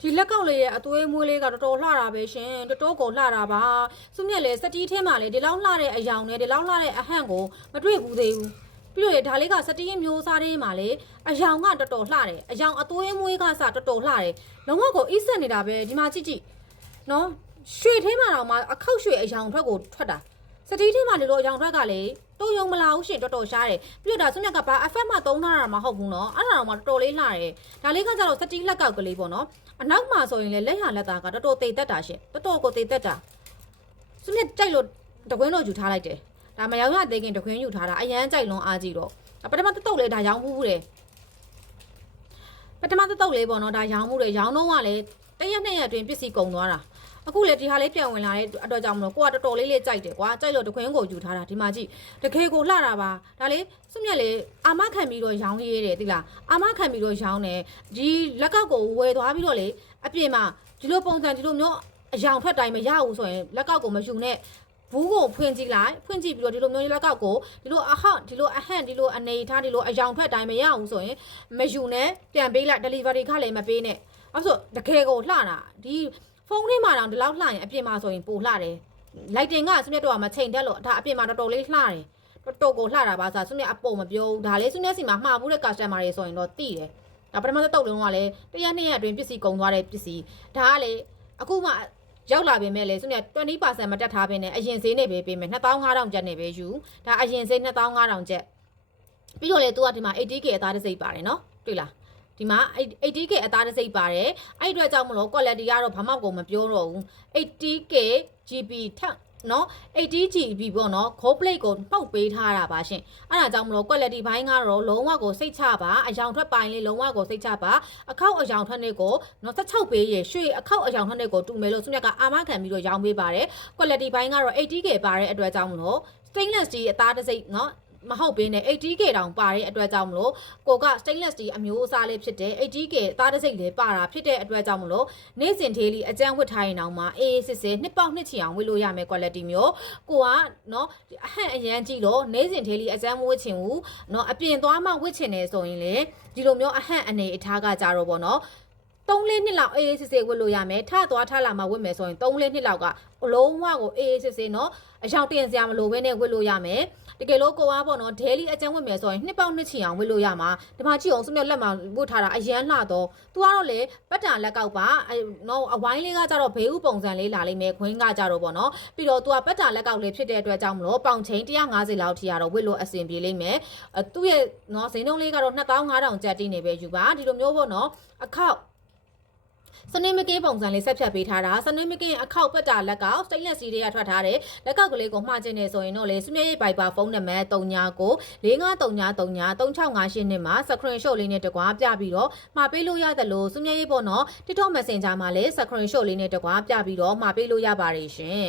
ဒီလက်ကောက်လေးရဲ့အသွေးမွေးလေးကတော်တော်လှတာပဲရှင်တော်တော်ကိုလှတာပါစုမြက်လေစတီးထဲမှာလေဒီလောက်လှတဲ့အယောင်နဲ့ဒီလောက်လှတဲ့အဟန့်ကိုမတွေ့ဘူးသေးဘူးပြီးတော့လေဒါလေးကစတီးမျိုးစားလေးမှာလေအယောင်ကတော်တော်လှတယ်အယောင်အသွေးမွေးကစတော်တော်လှတယ်လုံးဝကိုအိဆက်နေတာပဲဒီမှာကြည့်ကြည့်နော်ရွှေထဲမှာတော့မှအခောက်ရွှေအယောင်ထွက်ကိုထွက်တာ စတီးထဲမှာလေလို့အယောင်ထွက်ကလေတုံယုံမလာဘူးရှင်တော်တော်ရှားတယ်ပြီးတော့ဒါစုမြက်ကဘာ FF မှာသုံးထားတာမဟုတ်ဘူးနော်အဲ့ဒါတော့မှတော်တော်လေးလှတယ်ဒါလေးကကြတော့စတီးလက်ကောက်ကလေးပေါ့နော်အနောက်မှာဆိုရင်လေလက်ရလက်သားကတော်တော်တိတ်တက်တာရှင်တော်တော်ကိုတိတ်တက်တာသူနဲ့ကြိုက်လို့တကွင်းတော့ယူထားလိုက်တယ်ဒါမရောက်ရသေးခင်တကွင်းယူထားတာအရန်ကြိုက်လွန်အားကြီးတော့ပထမတတုတ်လေးဒါရောင်းမှုဘူးတယ်ပထမတတုတ်လေးပေါ့နော်ဒါရောင်းမှုတယ်ရောင်းတော့ကလည်းတရက်နှစ်ရက်အတွင်းပစ္စည်းကုန်သွားတာ အခုလေဒီဟာလေးပြန်ဝင်လာတဲ့အတွက်ကြောင့်မလို့ကိုကတော်တော်လေးလေးကြိုက်တယ်ကွာကြိုက်လို့တခွင်းကိုယူထားတာဒီမှာကြည့်တကယ်ကိုလှတာပါဒါလေးစွမြက်လေးအာမခံပြီးတော့ရောင်းရေးတယ်သိလားအာမခံပြီးတော့ရောင်းတယ်ဒီလက်ကောက်ကိုဝယ်သွားပြီးတော့လေအပြင်မှာဒီလိုပုံစံဒီလိုမျိုးအယောင်ထွက်တိုင်းမရဘူးဆိုရင်လက်ကောက်ကိုမယူနဲ့ဘူးကိုဖွင့်ကြည့်လိုက်ဖွင့်ကြည့်ပြီးတော့ဒီလိုမျိုးလက်ကောက်ကိုဒီလိုအဟဒီလိုအဟန့်ဒီလိုအနေထားဒီလိုအယောင်ထွက်တိုင်းမရဘူးဆိုရင်မယူနဲ့ပြန်ပေးလိုက် delivery ခလည်းမပေးနဲ့အဲ့ဆိုတကယ်ကိုလှတာဒီ ဖုန်းထဲမှာတော့ဒီလောက်လှရင်အပြင်မှာဆိုရင်ပိုလှတယ်လိုက်တင်ကစမြတ်တော့ကမချိန်တက်လို့ဒါအပြင်မှာတော်တော်လေးလှတယ်တော်တော်ကိုလှတာပါဆိုစမြတ်အပုံမပြောဘူးဒါလေးစမြတ်စီမှာမှားဘူးတဲ့ customer တွေဆိုရင်တော့တိတယ်ဒါပထမတစ်တုပ်လုံးကလည်းတရက်နှစ်ရက်အတွင်းပစ္စည်းကုန်သွားတဲ့ပစ္စည်းဒါကလေအခုမှရောက်လာပြင်မဲ့လေစမြတ်20%မတက်ထားဘဲနဲ့အရင်ဈေးနဲ့ပဲပေးမယ်2500ကျပ်နဲ့ပဲယူဒါအရင်ဈေး2500ကျပ်ပြီးတော့လေ तू ကဒီမှာ 80k အသားတစ်စိတ်ပါတယ်နော်တွေ့လား ဒီမှာ 80k အသားတစ်စိတ်ပါတယ်အဲ့ဒီအတွက်ကြောင့်မလို့ quality ကတော့ဘာမှကိုမပြောတော့ဘူး 80k GB ထက်နော် 80GB ပေါ့နော် gold plate ကိုပုတ်ပေးထားတာပါရှင်အဲ့ဒါကြောင့်မလို့ quality ဘိုင်းကတော့လုံးဝကိုစိတ်ချပါအယောင်ထွက်ပိုင်းလေးလုံးဝကိုစိတ်ချပါအခောက်အယောင်ထွက်နေကိုနော်16ပေးရရွှေအခောက်အယောင်ထွက်နေကိုတူမယ်လို့သူမြက်ကအာမခံပြီးတော့ရောင်းပေးပါတယ် quality ဘိုင်းကတော့ 80k ပါတဲ့အတွက်ကြောင့်မလို့ stainless steel အသားတစ်စိတ်နော် မဟုတ်ဘင်းနဲ့ 80k တောင်ပါတဲ့အတွက်ကြောင့်မလို့ကိုက stainless steel အမျိုးအစားလေးဖြစ်တဲ့ 80k အသားတစ်စိတ်လေးပါတာဖြစ်တဲ့အတွက်ကြောင့်မလို့နေ့စဉ် daily အကြမ်းဝတ်ထားရင်တောင်မှအေးအေးစစ်စစ်နှစ်ပေါက်နှစ်ချီအောင်ဝတ်လို့ရမယ် quality မျိုးကိုကနော်အဟန့်အရန်ကြည့်လို့နေ့စဉ် daily အကြမ်းမဝတ်ချင်ဘူးနော်အပြင်သွားမှဝတ်ချင်တယ်ဆိုရင်လေဒီလိုမျိုးအဟန့်အနေအထားကကြတော့ပေါ့နော် 3လေးနှစ်လောက်အေးအေးစစ်စစ်ဝတ်လို့ရမယ်ထသွားထလာမှဝတ်မယ်ဆိုရင်3လေးနှစ်လောက်ကလုံးဝကိုအေးအေးစစ်စစ်နော်အယောင်တင်စရာမလိုဘဲနဲ့ဝတ်လို့ရမယ်တကယ်လို့ကိုကပေါ့နော် daily အကျန်းဝတ်မယ်ဆိုရင်နှစ်ပေါက်နှစ်ချီအောင်ဝတ်လို့ရမှာဒီမှာကြည့်အောင်စမြက်လက်မှာဝတ်ထားတာအရန်လှတော့သူကတော့လေပတ်တာလက်ကောက်ပါအဲနော်အဝိုင်းလေးကကြတော့ဘေးဥပုံစံလေးလာလိမ့်မယ်ခွင်းကကြတော့ပေါ့နော်ပြီးတော့သူကပတ်တာလက်ကောက်လေးဖြစ်တဲ့အတွက်ကြောင့်မလို့ပေါင်ချိန်150လောက်ထိရတော့ဝတ်လို့အဆင်ပြေလိမ့်မယ်အဲသူ့ရဲ့နော်ဈေးနှုန်းလေးကတော့2500ကျပ်တိနေပဲယူပါဒီလိုမျိုးပေါ့နော်အခောက် စနေမကင်းပုံစံလေးဆက်ဖြတ်ပေးထားတာစနေမကင်းအခောက်ပတ်တာလက်ကောက်စတိတ်လက်စီတွေကထွက်ထားတယ်လက်ကောက် ကလေးကိုမှားခြင်းနေဆိုရင်တော့လေစမြဲရိပ်ပိုက်ပါဖုန်းနံပါတ်39ကို59393658နဲ့မှာ screenshot လေးနဲ့တကွာပြပြီးတော့မှာပေးလို့ရတယ်လို့စမြဲရိပ်ပေါ့နော် TikTok Messenger မှာလည်း screenshot လေးနဲ့တကွာပြပြီးတော့မှာပေးလို့ရပါတယ်ရှင်